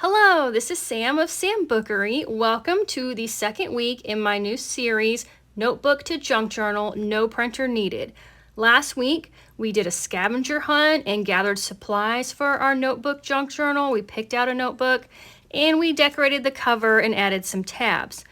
Hello, this is Sam of Sambookery. Welcome to the second week in my new series, Notebook to Junk Journal, No Printer Needed. Last week, we did a scavenger hunt and gathered supplies for our notebook junk journal. We picked out a notebook and we decorated the cover and added some tabs.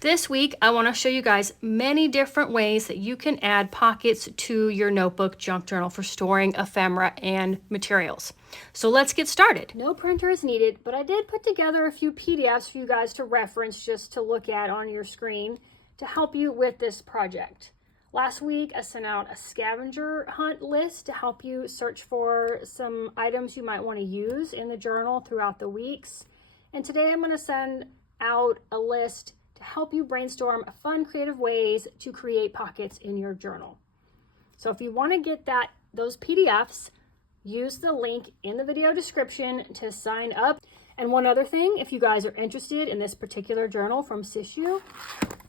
This week, I want to show you guys many different ways that you can add pockets to your notebook junk journal for storing ephemera and materials. So let's get started. No printer is needed, but I did put together a few PDFs for you guys to reference just to look at on your screen to help you with this project. Last week, I sent out a scavenger hunt list to help you search for some items you might want to use in the journal throughout the weeks. And today I'm going to send out a list to help you brainstorm fun, creative ways to create pockets in your journal. So if you want to get those PDFs, use the link in the video description to sign up. And one other thing, if you guys are interested in this particular journal from Xuxiao,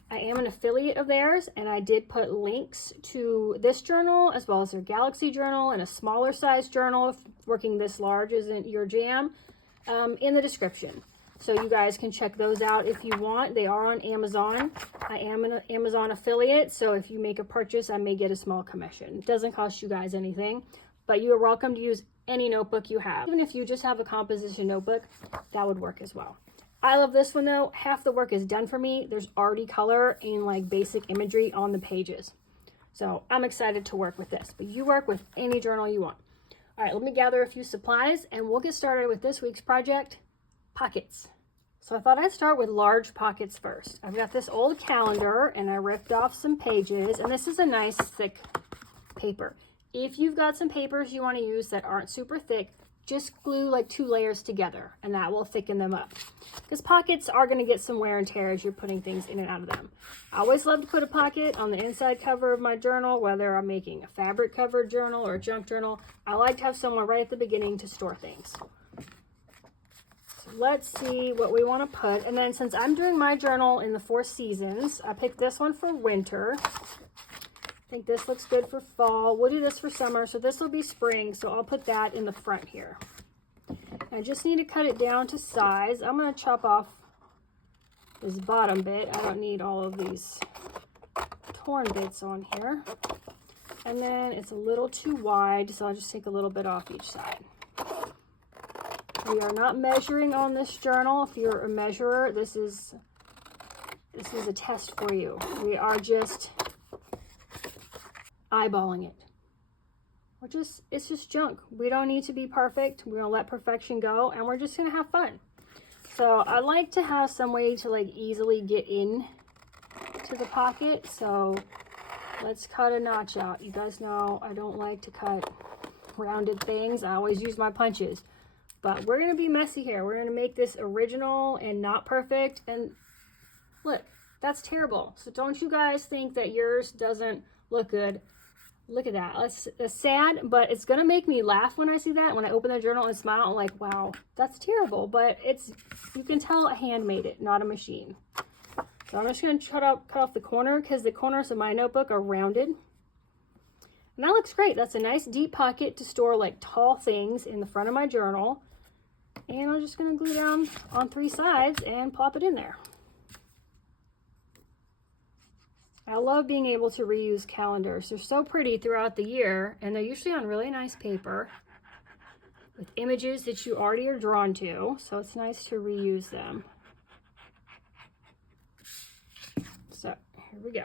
I am an affiliate of theirs, and I did put links to this journal as well as their Galaxy journal and a smaller size journal if working this large isn't your jam, in the description. So you guys can check those out if you want. They are on Amazon. I am an Amazon affiliate, so if you make a purchase, I may get a small commission. It doesn't cost you guys anything, but you are welcome to use any notebook you have. Even if you just have a composition notebook, that would work as well. I love this one though. Half the work is done for me. There's already color and like basic imagery on the pages. So I'm excited to work with this, but you work with any journal you want. All right, let me gather a few supplies and we'll get started with this week's project, pockets. So I thought I'd start with large pockets first. I've got this old calendar and I ripped off some pages, and this is a nice thick paper. If you've got some papers you want to use that aren't super thick, just glue like 2 layers together and that will thicken them up. Because pockets are going to get some wear and tear as you're putting things in and out of them. I always love to put a pocket on the inside cover of my journal, whether I'm making a fabric covered journal or a junk journal. I like to have somewhere right at the beginning to store things. Let's see what we want to put. And then since I'm doing my journal in the 4 seasons, I picked this one for winter. I think this looks good for fall. We'll do this for summer, so this will be spring, so I'll put that in the front here. I just need to cut it down to size. I'm going to chop off this bottom bit. I don't need all of these torn bits on here. And then it's a little too wide, so I'll just take a little bit off each side. We are not measuring on this journal. If you're a measurer, this is a test for you. We are just eyeballing it. It's just junk. We don't need to be perfect. We're gonna let perfection go, and we're just gonna have fun. So I like to have some way to like easily get in to the pocket. So let's cut a notch out. You guys know I don't like to cut rounded things. I always use my punches. But we're going to be messy here. We're going to make this original and not perfect. And look, that's terrible. So don't you guys think that yours doesn't look good. Look at that. It's sad, but it's going to make me laugh when I see that. When I open the journal and smile, I'm like, wow, that's terrible. But you can tell a hand made it, not a machine. So I'm just going to cut off the corner because the corners of my notebook are rounded. And that looks great. That's a nice deep pocket to store like tall things in the front of my journal. And I'm just going to glue down on 3 sides and plop it in there. I love being able to reuse calendars. They're so pretty throughout the year, and they're usually on really nice paper with images that you already are drawn to. So it's nice to reuse them. So here we go.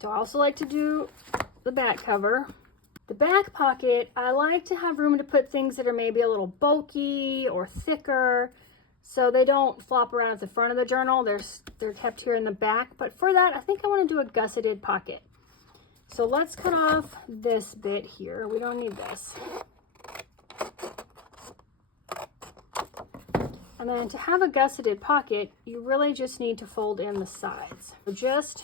So I also like to do the back cover. The back pocket, I like to have room to put things that are maybe a little bulky or thicker so they don't flop around at the front of the journal. They're kept here in the back. But for that, I think I want to do a gusseted pocket. So let's cut off this bit here. We don't need this. And then to have a gusseted pocket, you really just need to fold in the sides. So just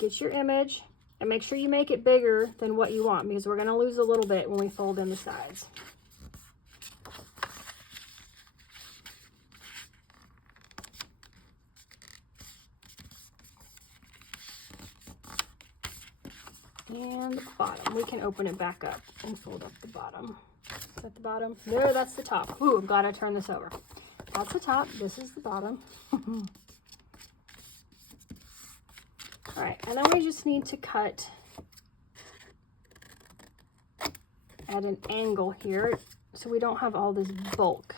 get your image and make sure you make it bigger than what you want, because we're going to lose a little bit when we fold in the sides. And the bottom. We can open it back up and fold up the bottom. Is that the bottom? No, that's the top. Ooh, I'm glad I turned this over. That's the top. This is the bottom. All right, and then we just need to cut at an angle here so we don't have all this bulk.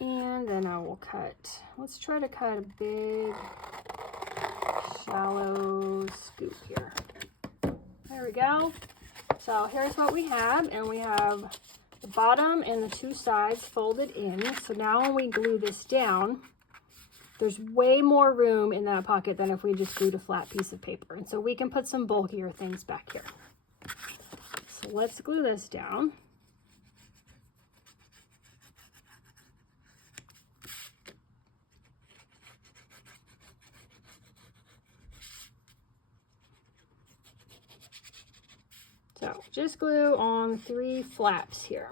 And then I will cut, let's try to cut a big shallow scoop here. There we go. So here's what we have, and we have the bottom and the two sides folded in. So now when we glue this down, there's way more room in that pocket than if we just glued a flat piece of paper. And so we can put some bulkier things back here. So let's glue this down. So just glue on 3 flaps here.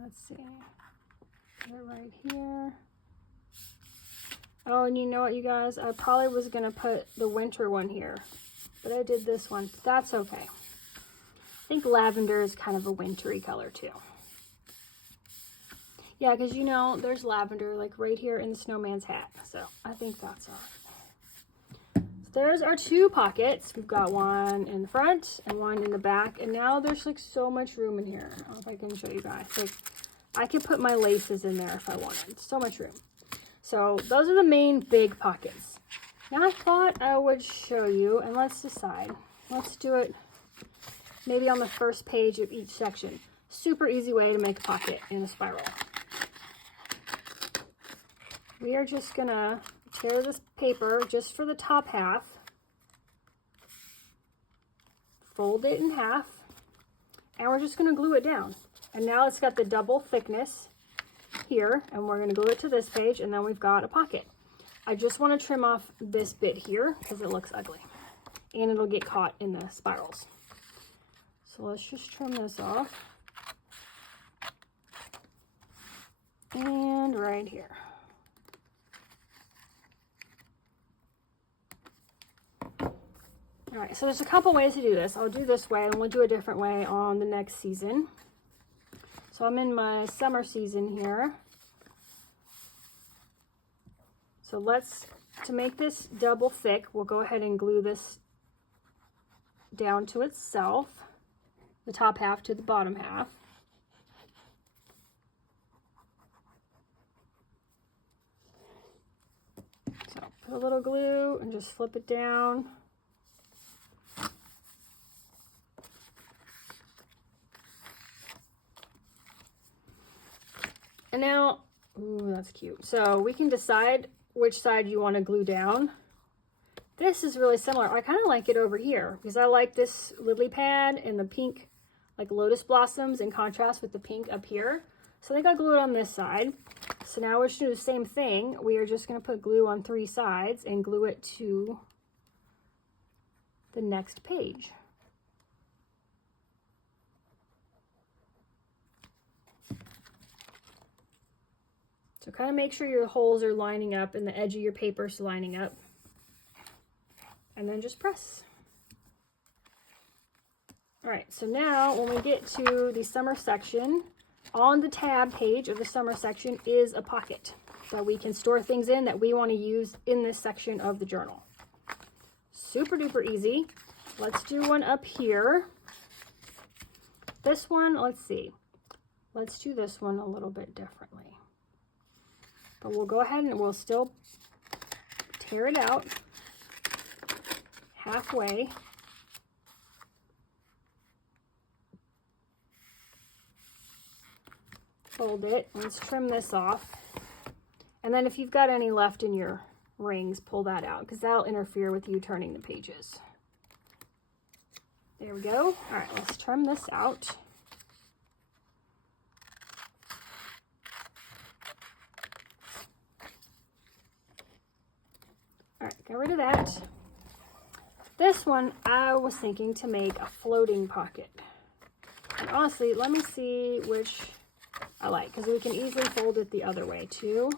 Let's see, they're right here. Oh, and you know what, you guys, I probably was gonna put the winter one here, but I did this one. That's okay. I think lavender is kind of a wintry color too. Yeah, because you know, there's lavender like right here in the snowman's hat, so I think that's all right. There's our 2 pockets. We've got one in the front and one in the back, and now there's like so much room in here. I don't know if I can show you guys. Like, I could put my laces in there if I wanted. So much room. So those are the main big pockets. Now I thought I would show you, and let's decide. Let's do it maybe on the first page of each section. Super easy way to make a pocket in a spiral. We are just gonna tear this paper just for the top half, fold it in half, and we're just going to glue it down. And now it's got the double thickness here, and we're going to glue it to this page, and then we've got a pocket. I just want to trim off this bit here because it looks ugly and it'll get caught in the spirals. So let's just trim this off. And right here. All right, so there's a couple ways to do this. I'll do this way, and we'll do a different way on the next season. So I'm in my summer season here. So to make this double thick, we'll go ahead and glue this down to itself, the top half to the bottom half. So put a little glue and just flip it down. And now, ooh, that's cute. So we can decide which side you want to glue down. This is really similar. I kind of like it over here because I like this lily pad and the pink, like lotus blossoms in contrast with the pink up here. So I think I'll glue it on this side. So now we're just doing the same thing. We are just going to put glue on 3 sides and glue it to the next page. So kind of make sure your holes are lining up and the edge of your paper is lining up. And then just press. All right, so now when we get to the summer section, on the tab page of the summer section is a pocket that we can store things in that we want to use in this section of the journal. Super duper easy. Let's do one up here. This one, let's see. Let's do this one a little bit differently. But we'll go ahead and we'll still tear it out halfway. Fold it. Let's trim this off. And then if you've got any left in your rings, pull that out because that'll interfere with you turning the pages. There we go. All right, let's trim this out. All right, get rid of that. This one, I was thinking to make a floating pocket. And honestly, let me see which I like, because we can easily fold it the other way too.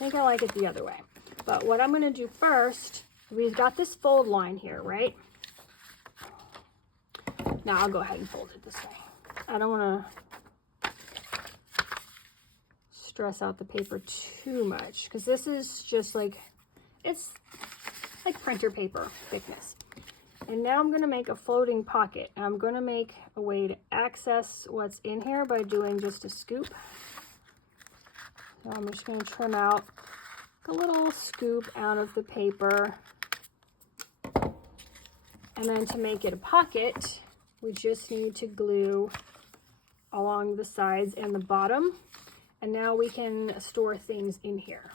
think I like it the other way. But what I'm going to do first, we've got this fold line here, right? Now I'll go ahead and fold it this way. I don't want to stress out the paper too much because this is just like, it's like printer paper thickness. And now I'm going to make a floating pocket. I'm going to make a way to access what's in here by doing just a scoop. So I'm just going to trim out a little scoop out of the paper. And then to make it a pocket, we just need to glue along the sides and the bottom. And now we can store things in here.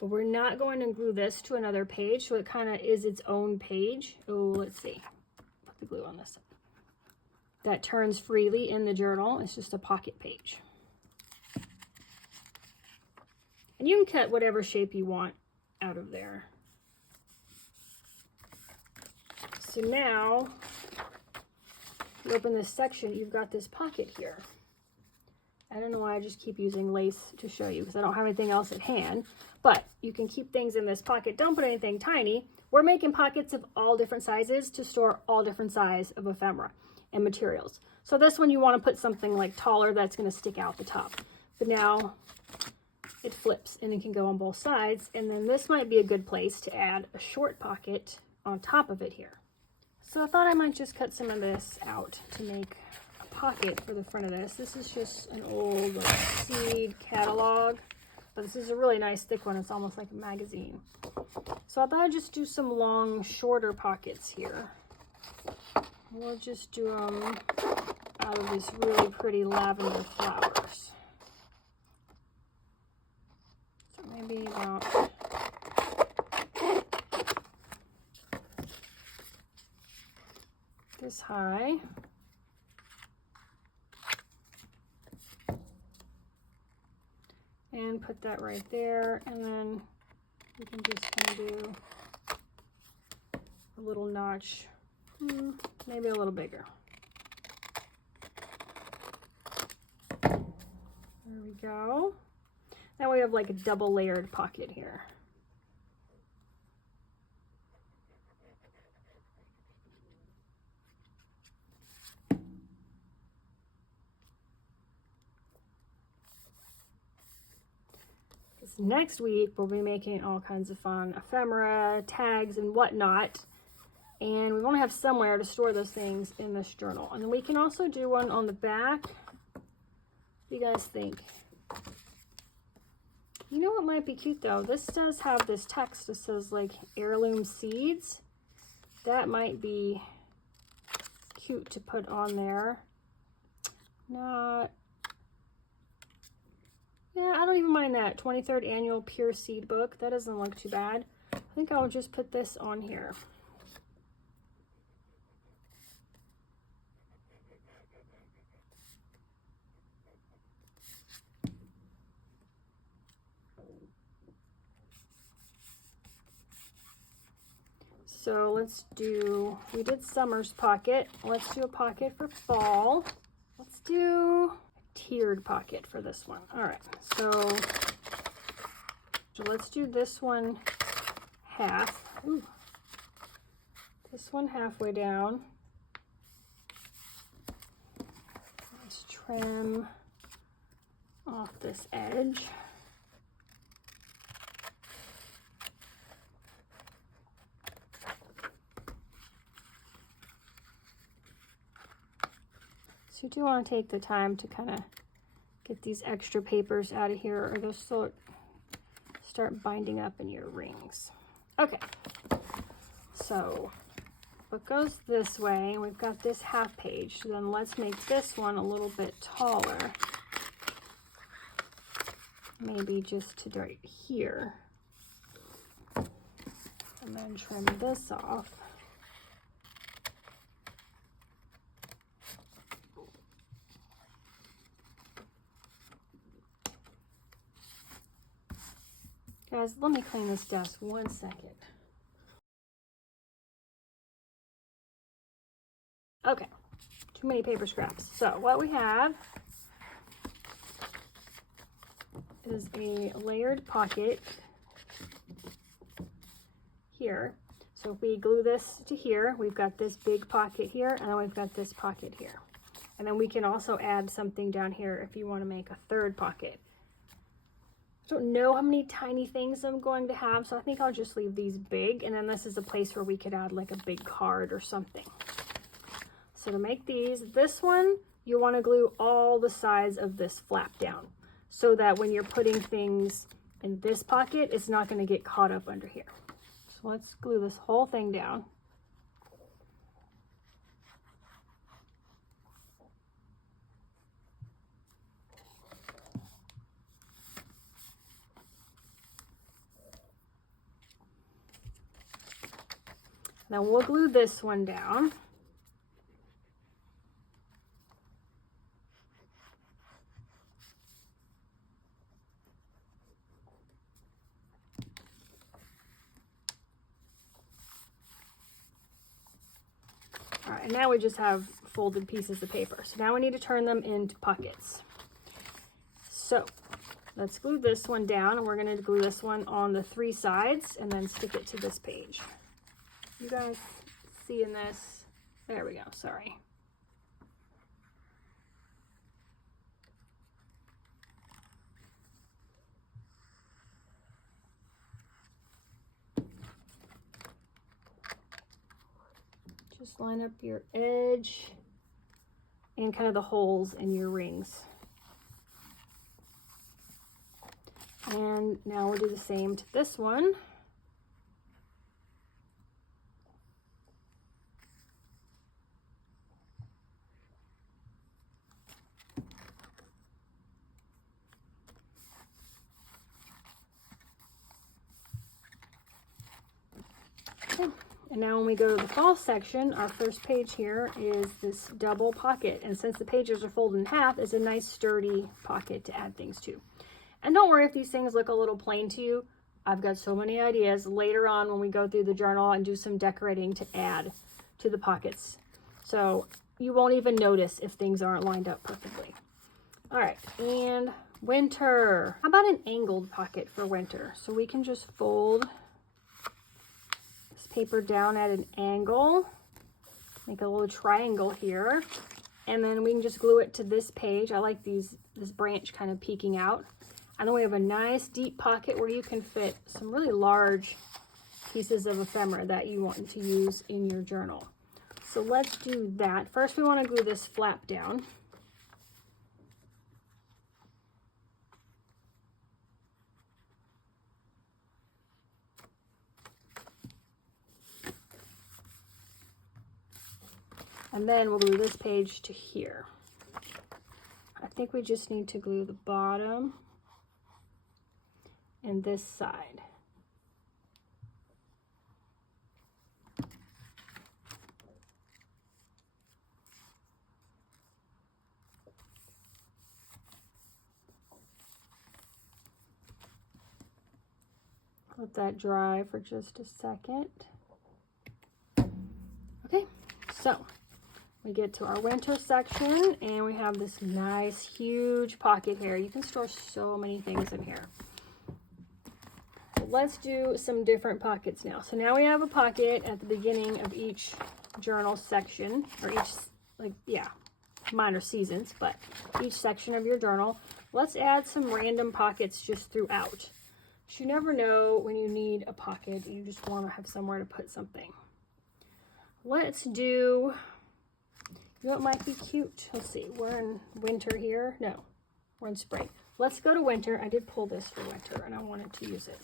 But we're not going to glue this to another page, so it kind of is its own page. Oh, let's see. Put the glue on this side. That turns freely in the journal. It's just a pocket page. And you can cut whatever shape you want out of there. So now, you open this section, you've got this pocket here. I don't know why I just keep using lace to show you because I don't have anything else at hand, but you can keep things in this pocket. Don't put anything tiny. We're making pockets of all different sizes to store all different sizes of ephemera and materials. So this one you want to put something like taller that's going to stick out the top. But now it flips and it can go on both sides. And then this might be a good place to add a short pocket on top of it here. So I thought I might just cut some of this out to make pocket for the front of this. This is just an old seed catalog, but this is a really nice thick one. It's almost like a magazine. So I thought I'd just do some long, shorter pockets here. We'll just do them out of these really pretty lavender flowers. So maybe about this high. And put that right there, and then we can just kind of do a little notch, maybe a little bigger. There we go. Now we have like a double layered pocket here. Next week, we'll be making all kinds of fun ephemera, tags, and whatnot. And we want to have somewhere to store those things in this journal. And then we can also do one on the back. What do you guys think? You know what might be cute though? This does have this text that says like heirloom seeds. That might be cute to put on there. Not... Yeah, I don't even mind that. 23rd Annual Pure Seed Book. That doesn't look too bad. I think I'll just put this on here. So let's do, we did summer's pocket. Let's do a pocket for fall. Let's do tiered pocket for this one. All right, so let's do this one half. Ooh. This one halfway down. Let's trim off this edge. So you do want to take the time to kind of get these extra papers out of here, or they'll start binding up in your rings. Okay, so what goes this way, we've got this half page, so then let's make this one a little bit taller. Maybe just to right here. And then trim this off. Guys, let me clean this desk 1 second. Okay, Too many paper scraps. So what we have is a layered pocket here. So if we glue this to here, we've got this big pocket here, and then we've got this pocket here. And then we can also add something down here if you want to make a third pocket. I don't know how many tiny things I'm going to have, so I think I'll just leave these big, and then this is a place where we could add like a big card or something. So to make these, this one, you want to glue all the sides of this flap down so that when you're putting things in this pocket, it's not going to get caught up under here. So let's glue this whole thing down. Then we'll glue this one down. All right, and now we just have folded pieces of paper. So now we need to turn them into pockets. So let's glue this one down, and we're going to glue this one on the 3 sides and then stick it to this page. You guys seeing this? There we go, sorry. Just line up your edge and kind of the holes in your rings. And now we'll do the same to this one. And now when we go to the fall section, our first page here is this double pocket. And since the pages are folded in half, it's a nice sturdy pocket to add things to. And don't worry if these things look a little plain to you. I've got so many ideas later on when we go through the journal and do some decorating to add to the pockets. So you won't even notice if things aren't lined up perfectly. All right, and winter. How about an angled pocket for winter? So we can just fold paper down at an angle, make a little triangle here, and then we can just glue it to this page. I like this branch kind of peeking out. And then we have a nice deep pocket where you can fit some really large pieces of ephemera that you want to use in your journal. So let's do that. First, we want to glue this flap down. And then we'll glue this page to here. I think we just need to glue the bottom and this side. Let that dry for just a second. Okay, so we get to our winter section and we have this nice huge pocket here. You can store so many things in here. So let's do some different pockets now. So now we have a pocket at the beginning of each journal section, or each, mine are seasons, but each section of your journal. Let's add some random pockets just throughout. You never know when you need a pocket. You just want to have somewhere to put something. Let's do, you know what might be cute? Let's see, we're in winter here. No, we're in spring. Let's go to winter. I did pull this for winter and I wanted to use it.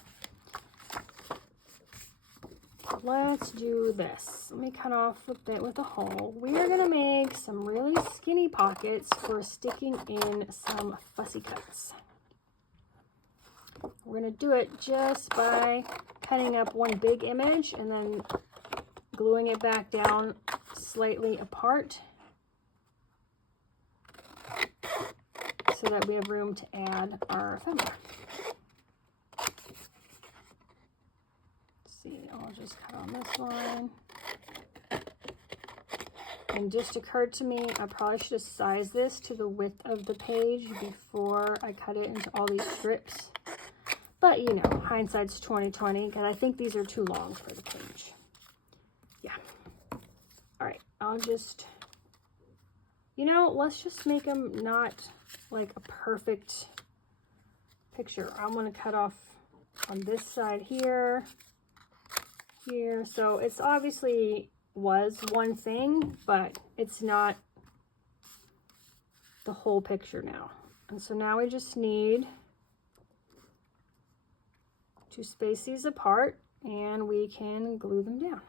Let's do this. Let me cut off a bit with a hole. We are gonna make some really skinny pockets for sticking in some fussy cuts. We're going to do it just by cutting up one big image and then gluing it back down slightly apart so that we have room to add our ephemera. Let's see, I'll just cut on this one. And just occurred to me, I probably should have sized this to the width of the page before I cut it into all these strips. But, you know, hindsight's 20/20, because I think these are too long for the page. Yeah. All right, I'll just, you know, let's just make them not like a perfect picture. I'm going to cut off on this side here, here. So it's obviously was one thing, but it's not the whole picture now. And so now we just need to space these apart, and we can glue them down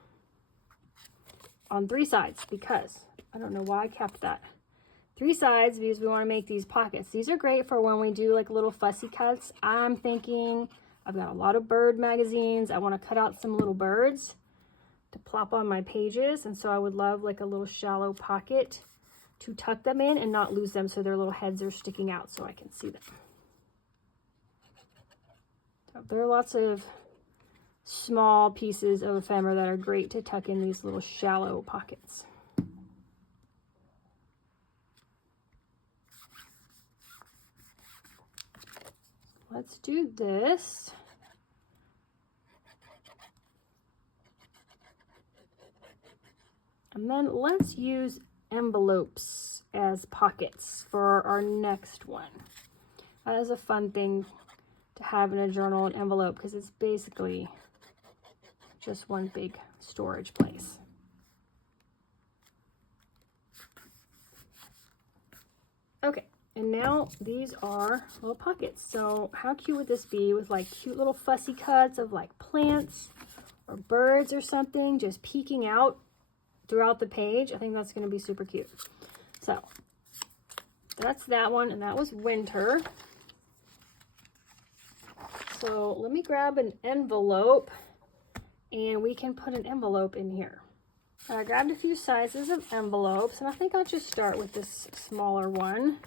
on 3 sides, because I don't know why I kept that. 3 sides because we want to make these pockets. These are great for when we do like little fussy cuts. I'm thinking I've got a lot of bird magazines. I want to cut out some little birds to plop on my pages, and so I would love like a little shallow pocket to tuck them in and not lose them, so their little heads are sticking out so I can see them. So there are lots of small pieces of ephemera that are great to tuck in these little shallow pockets. Let's do this. And then let's use envelopes as pockets for our next one. That is a fun thing to have in a journal, an envelope, because it's basically just one big storage place. Okay, and now these are little pockets. So how cute would this be with like cute little fussy cuts of like plants or birds or something just peeking out throughout the page? I think that's going to be super cute. So that's that one, and that was winter. So let me grab an envelope, and we can put an envelope in here. I grabbed a few sizes of envelopes, and I think I'll just start with this smaller one.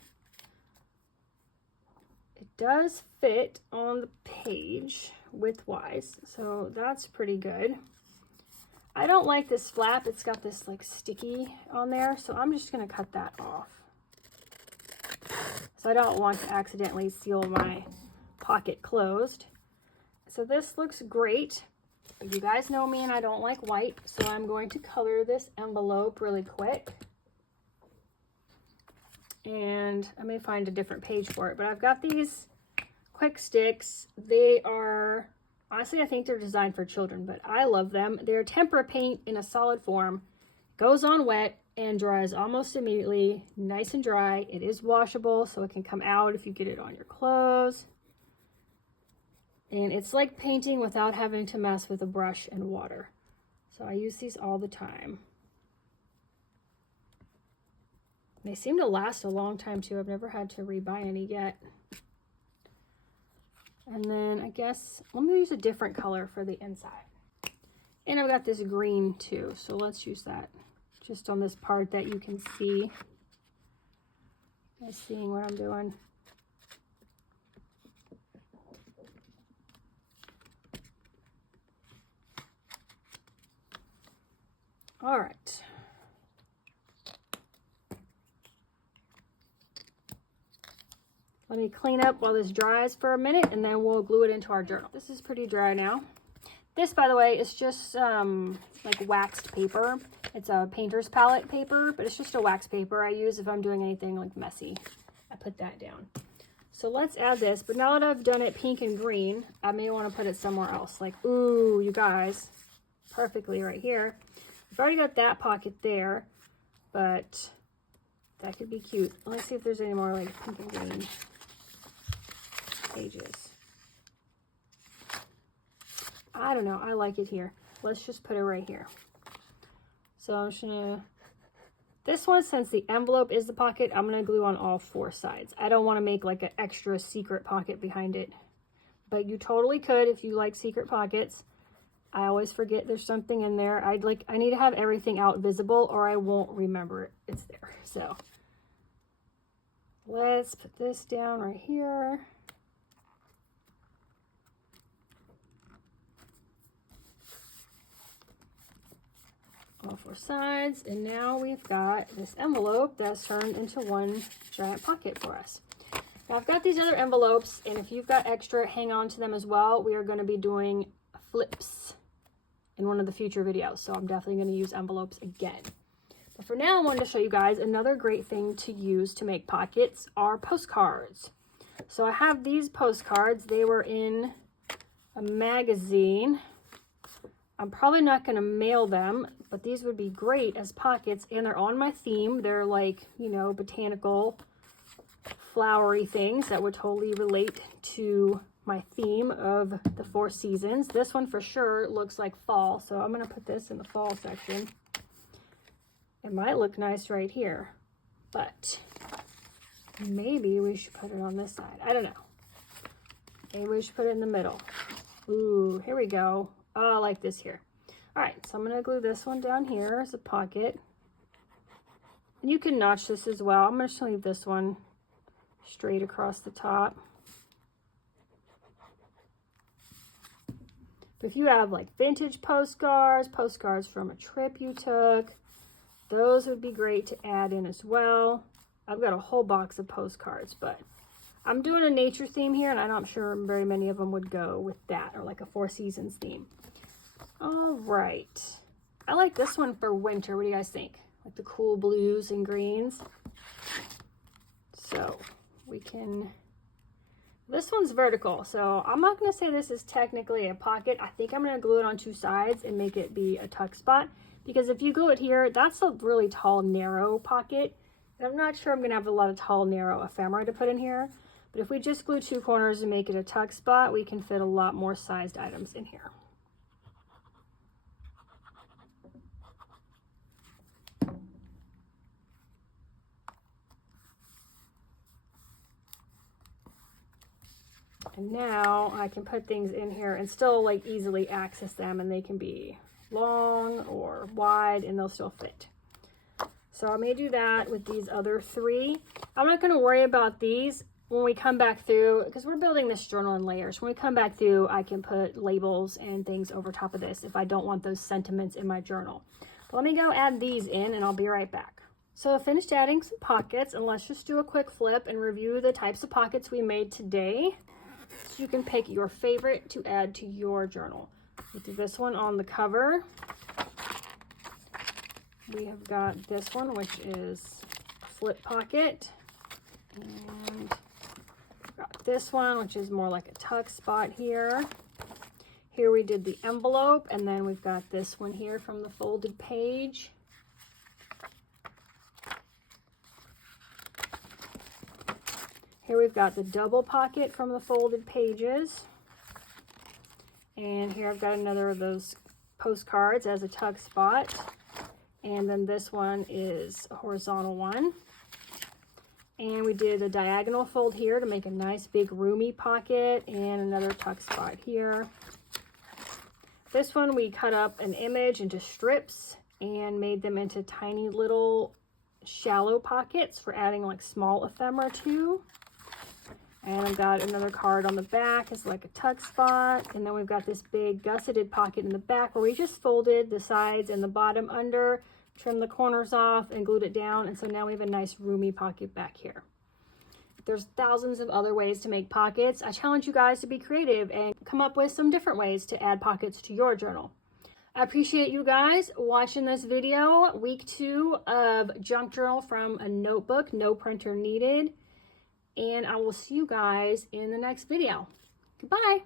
It does fit on the page width-wise, so that's pretty good. I don't like this flap. It's got this like sticky on there, so I'm just going to cut that off. So I don't want to accidentally seal my pocket closed. So this looks great. You guys know me and I don't like white, so I'm going to color this envelope really quick. And I may find a different page for it, but I've got these quick sticks. They are, honestly, I think they're designed for children, but I love them. They're tempera paint in a solid form, goes on wet and dries almost immediately, nice and dry. It is washable, so it can come out if you get it on your clothes. And it's like painting without having to mess with a brush and water. So I use these all the time. They seem to last a long time too. I've never had to rebuy any yet. And then I guess let me use a different color for the inside. And I've got this green too, so let's use that just on this part that you can see. You guys seeing what I'm doing? All right. Let me clean up while this dries for a minute, and then we'll glue it into our journal. This is pretty dry now. This, by the way, is just like waxed paper. It's a painter's palette paper, but it's just a wax paper I use if I'm doing anything like messy. I put that down. So let's add this, but now that I've done it pink and green, I may want to put it somewhere else. Like, ooh, you guys, perfectly right here. I've already got that pocket there, but that could be cute. Let's see if there's any more like pink and green pages. I don't know. I like it here. Let's just put it right here. So I'm just gonna, this one, since the envelope is the pocket, I'm gonna glue on all 4 sides. I don't want to make like an extra secret pocket behind it, but you totally could if you like secret pockets. I always forget there's something in there. I need to have everything out visible or I won't remember it's there. So let's put this down right here. all four sides, and now we've got this envelope that's turned into one giant pocket for us. Now I've got these other envelopes, and if you've got extra, hang on to them as well. We are going to be doing flips in one of the future videos, so I'm definitely going to use envelopes again. But for now, I wanted to show you guys another great thing to use to make pockets are postcards. So I have these postcards. They were in a magazine. I'm probably not going to mail them, but these would be great as pockets, and they're on my theme. They're like, you know, botanical, flowery things that would totally relate to my theme of the 4 seasons. This one for sure looks like fall, so I'm going to put this in the fall section. It might look nice right here, but maybe we should put it on this side. I don't know. Maybe we should put it in the middle. Ooh, here we go. Oh, I like this here. All right, so I'm going to glue this one down here as a pocket. And you can notch this as well. I'm going to just leave this one straight across the top. But if you have like vintage postcards, postcards from a trip you took, those would be great to add in as well. I've got a whole box of postcards, but I'm doing a nature theme here, and I'm not sure very many of them would go with that, or like a 4 seasons theme. All right. I like this one for winter. What do you guys think? Like the cool blues and greens. So we can, this one's vertical, so I'm not going to say this is technically a pocket. I think I'm going to glue it on 2 sides and make it be a tuck spot, because if you glue it here, that's a really tall, narrow pocket. And I'm not sure I'm going to have a lot of tall, narrow ephemera to put in here. But if we just glue 2 corners and make it a tuck spot, we can fit a lot more sized items in here. And now I can put things in here and still like easily access them, and they can be long or wide and they'll still fit. So I may do that with these other 3. I'm not going to worry about these when we come back through, because we're building this journal in layers. When we come back through, I can put labels and things over top of this if I don't want those sentiments in my journal. But let me go add these in and I'll be right back. So I finished adding some pockets, and let's just do a quick flip and review the types of pockets we made today. So you can pick your favorite to add to your journal. We do this one on the cover. We have got this one, which is flip pocket. And got this one, which is more like a tuck spot here. Here we did the envelope, and then we've got this one here from the folded page. Here we've got the double pocket from the folded pages. And here I've got another of those postcards as a tuck spot. And then this one is a horizontal one. And we did a diagonal fold here to make a nice big roomy pocket, and another tuck spot here. This one we cut up an image into strips and made them into tiny little shallow pockets for adding like small ephemera to. And I've got another card on the back as like a tuck spot. And then we've got this big gusseted pocket in the back where we just folded the sides and the bottom under, trimmed the corners off, and glued it down. And so now we have a nice roomy pocket back here. There's thousands of other ways to make pockets. I challenge you guys to be creative and come up with some different ways to add pockets to your journal. I appreciate you guys watching this video, week 2 of Junk Journal from a Notebook, no printer needed. And I will see you guys in the next video. Goodbye.